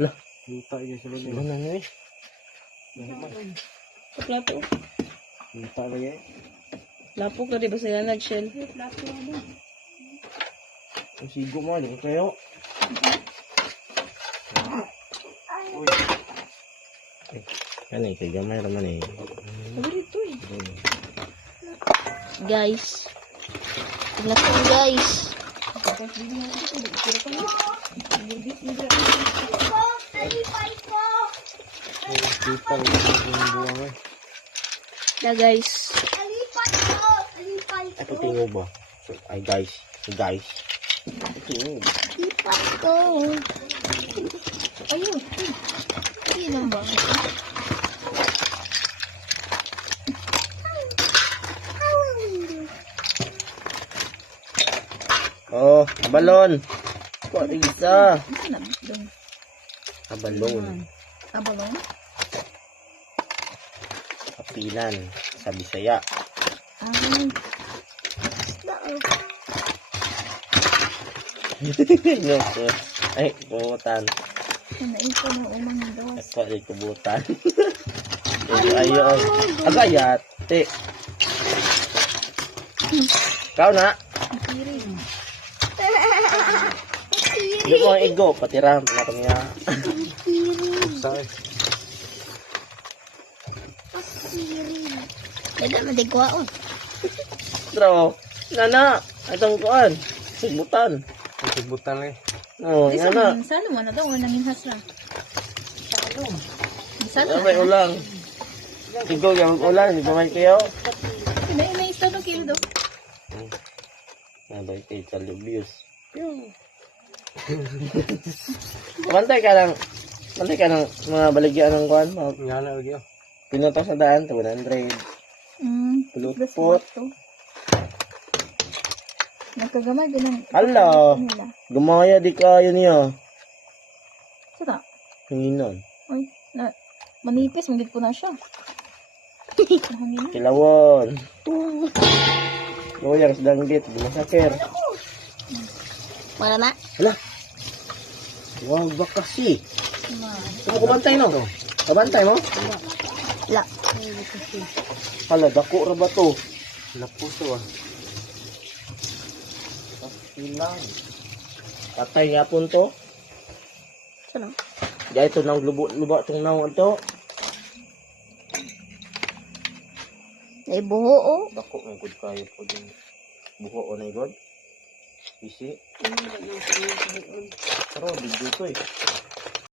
Lah. Luta yun sa loob. Ano na eh? Plato. Luta lagi eh. Lapo ka, di ba sa yanag, Shell? Ang sigo mo, ano kayo? Eh, Ano eh, kay gamay naman eh. Sabi dito eh. Guys. Tingnan ko guys. Kita yung buwang eh. Da guys. Ito tingin ba? Ay guys, guys. Tingin ba? Lipat ko. Ayun. Ayun ang ba? Oh, abalon. Ko isa. Ano na? Doon. Abalon. Kapilan sa Bisaya. Ay. no, po. Ay, kubutan. Kanain ko na umang dos. Ako ay kubutan. Ayo, ayo. Agayat. Te. Kau na. Kiring. Hindi mo ang ego. Patiram. Pala niya. Sa eh. Dada madigwa oh. Pero, nana. Itong kuan. Sigbutan. Ang sigbutan eh. Oh, Isa nana. man, saan mo na daw? Walang inhas na. Saan Ano may ulang? Ikaw yung ulang. Di ba may kayo? May, may isa no kilo daw. Nabay kay Charlie Views. Bantay ka lang. Bantay ka ng mga baligyan ng kuan. Mga Nga na lagi oh. pinuto sa daan. 200. Hmm. Pulupot. Nagkagamay din ang Hala. Gumaya di kayo niya. Saka, Hinginon. ay, na, manipis, magigit ko na siya. Kilawon. Loyang sa danggit. Dimasakir. Wala na? Hala. Wow, ba kasi? Ma. Ano kumantay no? Kabantay mo? La. Hala, dako ra ba to? Lapuso ah. Ilang. Patay yapon to. Saan? Dahil ito nang lubo, lubo itong naon ito. Ay, buho oh. Dako ng good kayo po din. Buho o na god. Isi. Pero, video to eh.